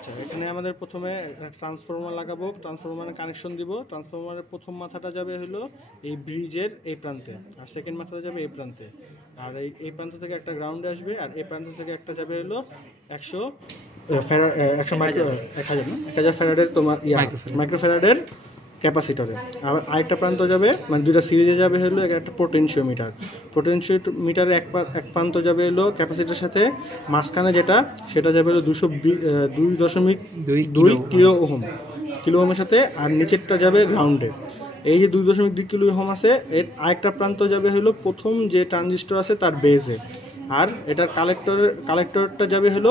আচ্ছা, এখানে আমাদের প্রথমে ট্রান্সফরমার লাগাবো, ট্রান্সফরমারের কানেকশন দিব। ট্রান্সফরমারের প্রথম মাথাটা যাবে হলো এই ব্রিজের এই প্রান্তে, আর সেকেন্ড মাথাটা যাবে এই প্রান্তে, আর এই প্রান্ত থেকে একটা গ্রাউন্ডে আসবে, আর এই প্রান্ত থেকে একটা যাবে হলো 1000 ফ্যারাডের তোমার মাইক্রোফ্যারাডের ক্যাপাসিটরে। আবার আরেকটা প্রান্ত যাবে, মানে দুটো সিরিজে যাবে হলো একটা পোটেনশিওমিটার। পোটেনশিওমিটারের এক প্রান্ত যাবে হলো ক্যাপাসিটারের সাথে, মাঝখানে যেটা সেটা যাবে হলো 2.2 কিলো ওহমের সাথে, আর নিচেরটা যাবে গ্রাউন্ডে। এই যে 2.2 কিলো ওহম আছে, এর আরেকটা প্রান্ত যাবে হলো প্রথম যে ট্রানজিস্টর আছে তার বেজে, আর এটার কালেক্টরটা যাবে হলো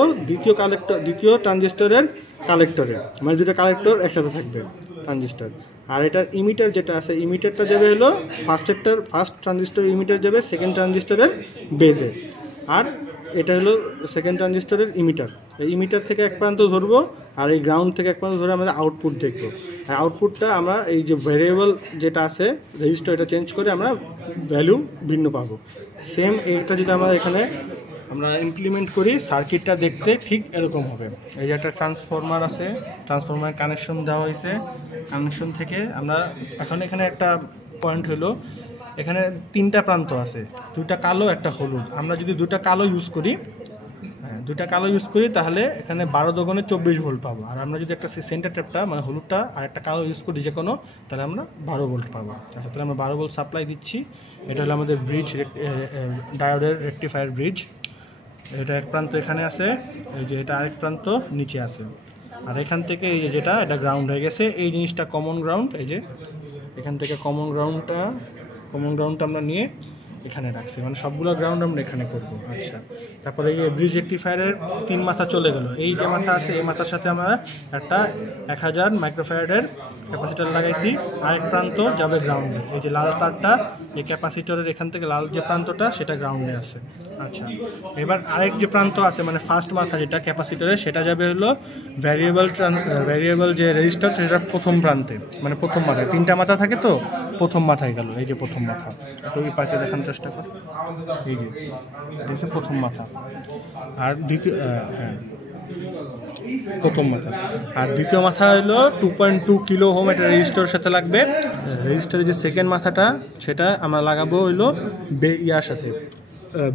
দ্বিতীয় ট্রানজিস্টরের কালেক্টরে, মানে দুটো কালেক্টর একসাথে থাকবে ট্রানজিস্টর। আর এটার ইমিটার যেটা আছে, ইমিটারটা যাবে হলো ফার্স্ট ট্রানজিস্টর ইমিটার যাবে সেকেন্ড ট্রানজিস্টরের বেজে, আর এটা হলো সেকেন্ড ট্রানজিস্টরের ইমিটার। এই ইমিটার থেকে এক প্রান্ত ধরবো, আর এই গ্রাউন্ড থেকে এক প্রান্ত ধরে আমরা আউটপুট দেখবো। আর আউটপুটটা আমরা এই যে ভ্যারিয়েবল যেটা আছে রেজিস্টার, এটা চেঞ্জ করে আমরা ভ্যালু ভিন্ন পাবো। সেম এইটা যদি আমরা এখানে ইমপ্লিমেন্ট করি, সার্কিটটা দেখতে ঠিক এরকম হবে। এই যে একটা ট্রান্সফরমার আছে, ট্রান্সফরমার কানেকশন দেওয়া হয়েছে। কানেকশন থেকে আমরা এখন এখানে একটা পয়েন্ট হলো, এখানে তিনটা প্রান্ত আছে, দুটা কালো একটা হলুদ। আমরা যদি দুটা কালো ইউজ করি তাহলে এখানে 12 দোকানে 24 ভোল্ট পাবো। আর আমরা যদি একটা সেন্টার ট্যাপটা মানে হলুদটা আর একটা কালো ইউজ করি যে কোনো, তাহলে আমরা 12 ভোল্ট পাবো। আচ্ছা, তাহলে আমরা 12 ভোল্ট সাপ্লাই দিচ্ছি। এটা হলো আমাদের ব্রিজ, ডায়োডের রেকটিফায়ার ব্রিজ। এটা এক প্রান্ত এখানে আছে, এই যে এটা আরেক প্রান্ত নিচে আছে, আর এখান থেকে এই যে যেটা এটা গ্রাউন্ড হয়ে গেছে, এই জিনিসটা কমন গ্রাউন্ড। এই যে এখান থেকে কমন গ্রাউন্ডটা আমরা নিয়ে এখানে রাখছি, মানে সবগুলো গ্রাউন্ড আমরা এখানে করব। আচ্ছা, তারপরে এই ব্রিজ রেকটিফায়ারের 3 মাথা চলে গেল। এই যে মাথা আছে, এই মাথার সাথে আমরা একটা 1000 মাইক্রোফ্যারাডের ক্যাপাসিটর লাগাইছি। আরেক প্রান্ত যাবে গ্রাউন্ডে, এই যে লাল তারটা এই ক্যাপাসিটরের এখান থেকে লাল যে প্রান্তটা সেটা গ্রাউন্ডে আছে। আচ্ছা, এবার আরেক যে প্রান্ত আছে মানে ফার্স্ট মাথা যেটা ক্যাপাসিটরের, সেটা যাবে হলো ভ্যারিয়েবল যে রেজিস্টার, সেটা প্রথম প্রান্তে, মানে প্রথম মাথায়। 3টা মাথা থাকে তো, প্রথম মাথায় গেল। এই যে প্রথম মাথা, একটু এই পাশে দেখানোর চেষ্টা কর। এই যে এটা হচ্ছে প্রথম মাথা, আর প্রথম মাথা। আর দ্বিতীয় মাথা হলো 2.2 কিলো ওহম এটা রেজিস্টারের সাথে লাগবে। রেজিস্টারের যে সেকেন্ড মাথাটা সেটা আমরা লাগাবো হইলো ইয়ার সাথে,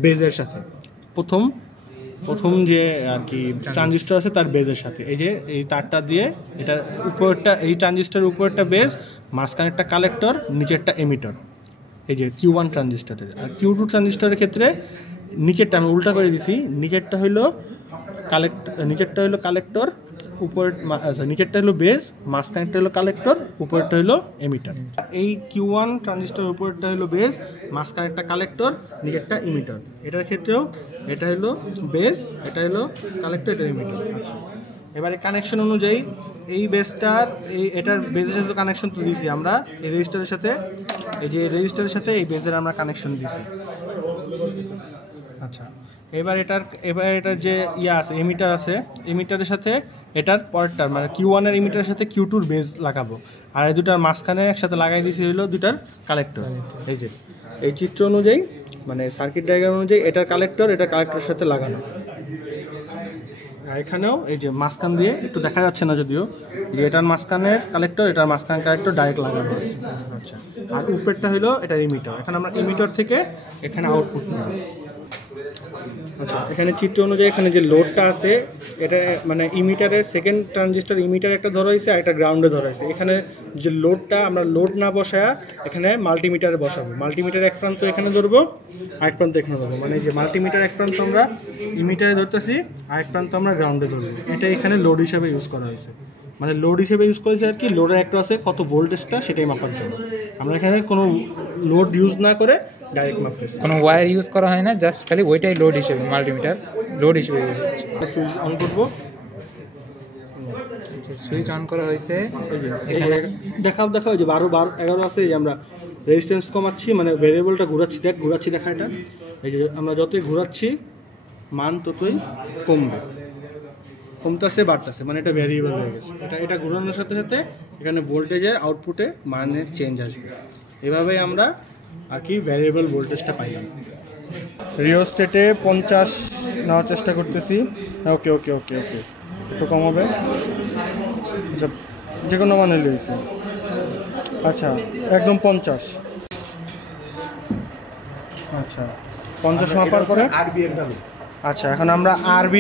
বেজের সাথে। প্রথম যে আর কি ট্রানজিস্টর আছে তার বেজের সাথে। এই যে এই তারটা দিয়ে এটার উপরটা, এই ট্রানজিস্টরের উপরটা বেজ, মাঝখানে একটা কালেক্টর, নিচেরটা এমিটর। এই যে Q1 ট্রানজিস্টরের। আর Q2 ট্রানজিস্টরের ক্ষেত্রে নিচেরটা আমি উল্টা করে দিছি, নিচেরটা হলো কালেক্টর, নিচেরটা হলো বেজ, মাঝখানেরটা হলো কালেক্টর, উপরেরটা হলো এমিটার। এই Q1 ট্রানজিস্টরের উপরেরটা হলো বেজ, মাঝখানে একটা কালেক্টর, নিচেরটা এমিটার। এটার ক্ষেত্রেও এটা হলো বেজ, এটা হলো কালেক্টর, এটা এমিটার। আচ্ছা, এবারে কানেকশন অনুযায়ী এই বেজটার এটার বেজের সাথে কানেকশন তো দিয়েছি আমরা এই রেজিস্টারের সাথে, এই যে রেজিস্টারের সাথে এই বেজের আমরা কানেকশন দিয়েছি। আচ্ছা, এবার এটার যে আছে এমিটার আছে, এমিটারের সাথে এটার পরেরটার মানে Q1 এর এমিটারের সাথে Q2 এর বেজ লাগাবো। আর এই দুটার মাঝখানে একসাথে লাগাই দিয়েছি হলো দুটার কালেক্টর। এই যে এই চিত্র অনুযায়ী মানে সার্কিট ডায়াগ্রাম অনুযায়ী এটার কালেক্টরের সাথে লাগানো। আর এখানেও এই যে মাঝখান দিয়ে একটু দেখা যাচ্ছে না যদিও, যে এটার মাঝখানের কালেক্টর, এটার মাঝখানের কালেক্টর ডাইরেক্ট লাগানো আছে। আচ্ছা, আর উপরেরটা হলো এটার ইমিটার। এখন আমরা ইমিটার থেকে এখানে আউটপুট নেব। আচ্ছা, এখানে চিত্র অনুযায়ী এখানে যে লোডটা আছে, এটা মানে ইমিটারের সেকেন্ড ট্রানজিস্টর ইমিটার একটা ধরা হয়েছে, আর একটা গ্রাউন্ডে ধরা হয়েছে। এখানে যে লোডটা আমরা লোড না বসায়া এখানে মাল্টিমিটারে বসাবো। মাল্টিমিটার এক প্রান্ত এখানে ধরবো, আরেক প্রান্ত এখানে ধরবো, মানে যে মাল্টিমিটার এক প্রান্ত আমরা ইমিটারে ধরতেছি, আরেক প্রান্ত আমরা গ্রাউন্ডে ধরবো। এটা এখানে লোড হিসাবে ইউজ করা হয়েছে, মানে লোড হিসেবে ইউজ করেছে আর কি। লোডের একটা আছে কত ভোল্টেজটা সেটাই মাপার জন্য। আমরা এখানে কোনো লোড ইউজ না করে ডাইরেক্ট মাপতেছি, কোনো ওয়্যার ইউজ করা হয় না, জাস্ট খালি ওইটাই লোড হিসেবে, মাল্টিমিটার লোড হিসেবে ইউজ হচ্ছে। সুইচ অন করবো, সুইচ অন করা হয়েছে। দেখাও ওই যে 12, 11 আছে। এই যে আমরা রেজিস্ট্যান্স কমাচ্ছি, মানে ভেরিয়েবলটা ঘোরাচ্ছি দেখা এটা। এই যে আমরা যতই ঘোরাচ্ছি মান ততই কমতেছে বাড়তেছে, মানে এটা ভেরিয়েবল হয়ে গেছে। এটা ঘোরানোর সাথে সাথে এখানে ভোল্টেজের আউটপুটে মানের চেঞ্জ আসবে। এভাবেই আমরা আর কি ভ্যারিয়েবল ভোল্টেজটা পাইলাম। রিওস্টেটে 50 নেওয়ার চেষ্টা করতেছি। ওকে। একটু কম হবে। আচ্ছা, যে কোনো মানে লিয়েছে। আচ্ছা, একদম 50। আচ্ছা, 50 মাপার পরে আরবি এর ভ্যালু। আচ্ছা, এখন আমরা আরবি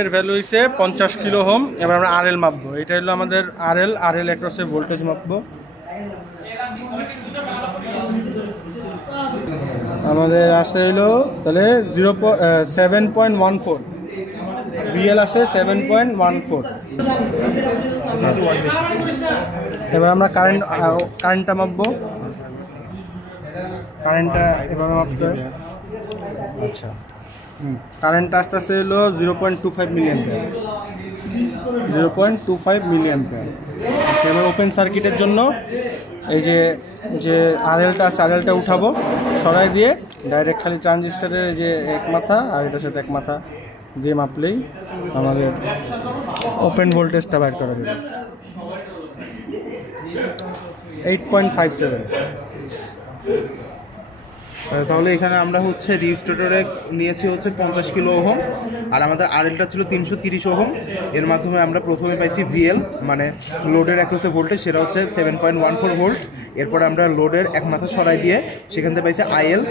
এর ভ্যালু হইছে 50 কিলো ওহম। এবার আমরা আরএল মাপবো। এটা হলো আমাদের আরএল অ্যাক্রসে ভোল্টেজ মাপবো। আমাদের আসে হইলো তাহলে 7.14, ভিএল আসে 7.14। এবার আমরা কারেন্টটা মাপবো। কারেন্টটা এভাবে মাপতে হয়। আচ্ছা, কারেন্টটা আস্তে আস্তে হলো 0.25 মিলিঅ্যাম্পিয়ার। 0.25 মিলিঅ্যাম্পিয়ার। আচ্ছা, এবার ওপেন সার্কিটের জন্য এই যে আরএলটা আছে, আরএলটা উঠাবো, সরাই দিয়ে ডাইরেক্ট খালি ট্রানজিস্টারের যে এক মাথা আর এটার সাথে এক মাথা দিয়ে মাপলেই আমাদের ওপেন ভোল্টেজটা বাইর করা যাবে। 8.57। তাহলে এখানে আমরা হচ্ছে রিস্টোরে নিয়েছি হচ্ছে 50 কিলো ওহম, আর আমাদের আরএলটা ছিল 330 ওহম। এর মাধ্যমে আমরা প্রথমে পাইছি ভিএল, মানে লোডের অ্যাক্রসে ভোল্টেজ, সেটা হচ্ছে 7.14 ভোল্ট। এরপর আমরা লোডের এক মাথা সরাই দিয়ে সেখান থেকে পাইছি আইএল,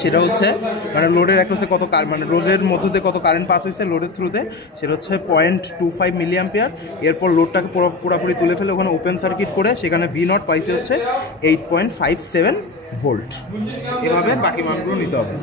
সেটা হচ্ছে মানে লোডের অ্যাক্রসে কত মানে লোডের মধ্য দিয়ে কত কারেন্ট পাস হয়েছে লোডের থ্রুতে, সেটা হচ্ছে 0.25 মিলিঅ্যাম্পিয়ার। এরপর লোডটাকে পুরোপুরি তুলে ফেলে ওখানে ওপেন সার্কিট করে সেখানে ভি নট পাইছে হচ্ছে 8.57 ভোল্ট। এভাবে বাকি মানগুলো নিতে হবে।